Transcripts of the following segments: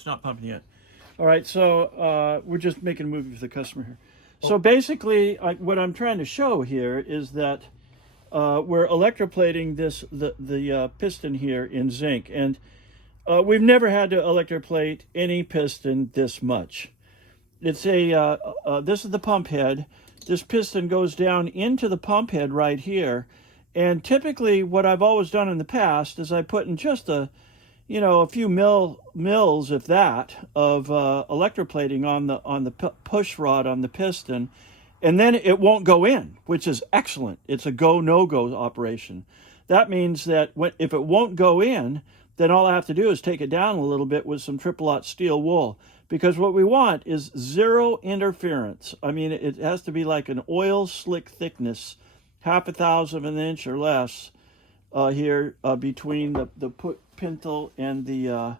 It's not pumping yet. All right, so we're just making a movie for the customer here. So basically, what I'm trying to show here is that we're electroplating the piston here in zinc, and we've never had to electroplate any piston this much. It's this is the pump head. This piston goes down into the pump head right here, and typically what I've always done in the past is I put in just a few mils, if that, of electroplating on the push rod on the piston, and then it won't go in, which is excellent. It's a go no go operation. That means that if it won't go in, then all I have to do is take it down a little bit with some triple-aught steel wool, because what we want is zero interference. I mean, it has to be like an oil slick thickness, 1/1000 of an inch or less here between the pintle and the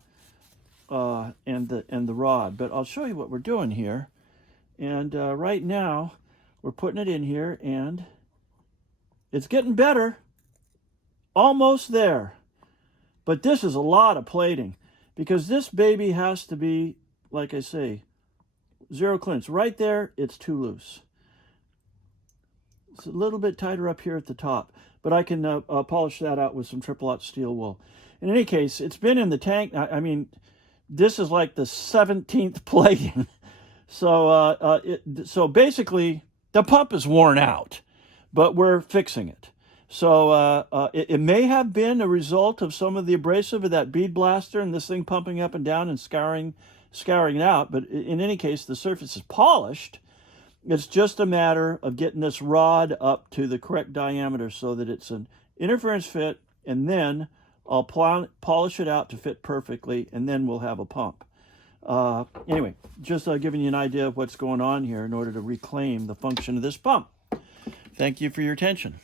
rod. But I'll show you what we're doing here. And right now we're putting it in here, and it's getting better, almost there. But this is a lot of plating, because this baby has to be, like I say, zero clearance. Right there, it's too loose. It's a little bit tighter up here at the top, but I can polish that out with some triple-aught steel wool. In any case, it's been in the tank. I mean, this is like the 17th plating. So basically, the pump is worn out, but we're fixing it. So it may have been a result of some of the abrasive of that bead blaster and this thing pumping up and down and scouring it out. But in any case, the surface is polished. It's just a matter of getting this rod up to the correct diameter so that it's an interference fit, and then I'll polish it out to fit perfectly, and then we'll have a pump. Anyway, just giving you an idea of what's going on here in order to reclaim the function of this pump. Thank you for your attention.